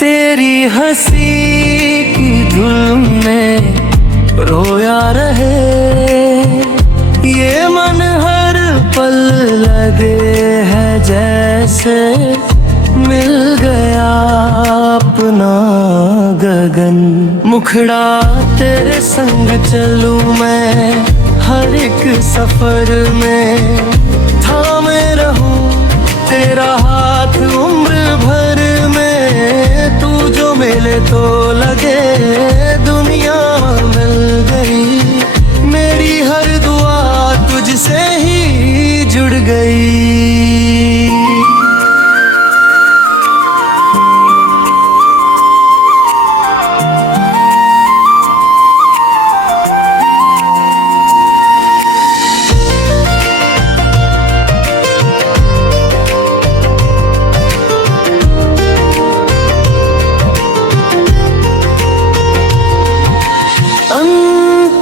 तेरी हंसी की धुन में रोया रहे, ये मन हर पल लगे है जैसे मिल गया अपना गगन। मुखड़ा तेरे संग चलूं मैं हर एक सफर में, थामे रहूं तेरा हाथ उम्र भर में। तू जो मिले तो लगे दुनिया मिल गई, मेरी हर दुआ तुझसे ही जुड़ गई।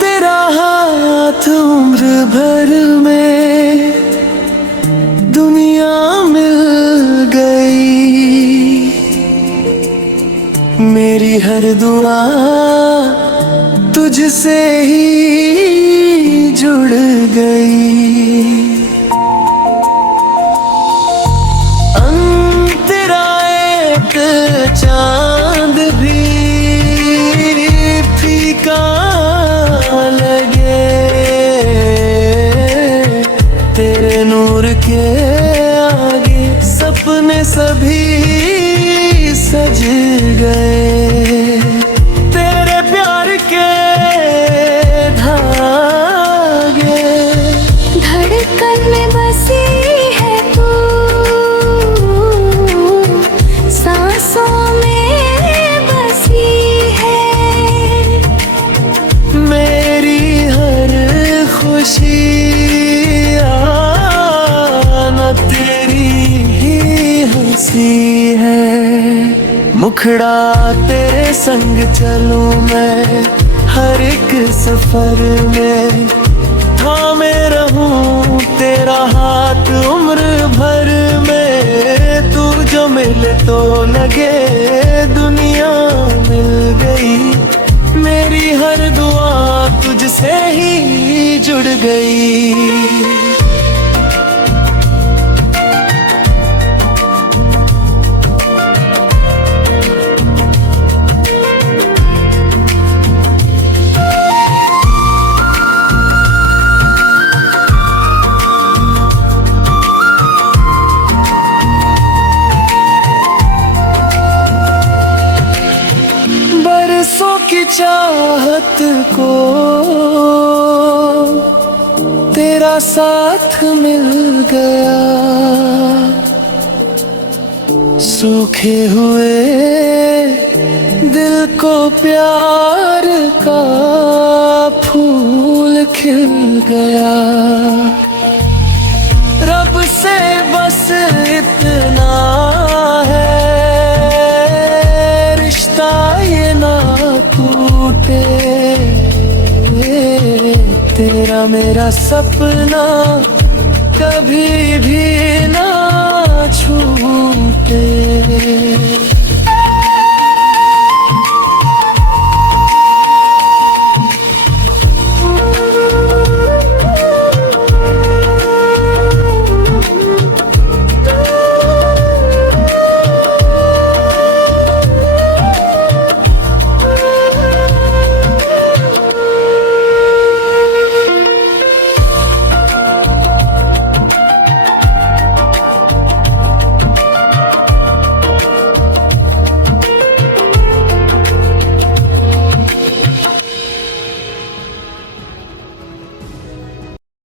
तेरा हाथ उम्र भर में दुनिया मिल गई, मेरी हर दुआ तुझसे ही जुड़ गई। तेरा एक चांद भी फीका लगे, तेरे नूर के आगे सपने सभी सज गए। तेरे प्यार के धागे धड़कन में बसी है तू, सांसों में बसी है। मेरी हर खुशी आना तेरी ही हंसी है। मुखड़ा तेरे संग चलूं मैं हर एक सफर में, थामे रहूं तेरा हाथ उम्र भर में। तू जो मिले तो लगे दुनिया मिल गई, मेरी हर दुआ तुझसे ही जुड़ गई। बरसों की चाहत को तेरा साथ मिल गया, सूखे हुए दिल को प्यार का फूल खिल गया। रब से बस इतना है रिश्ता ये ना टूटे, तेरा मेरा सपना कभी भी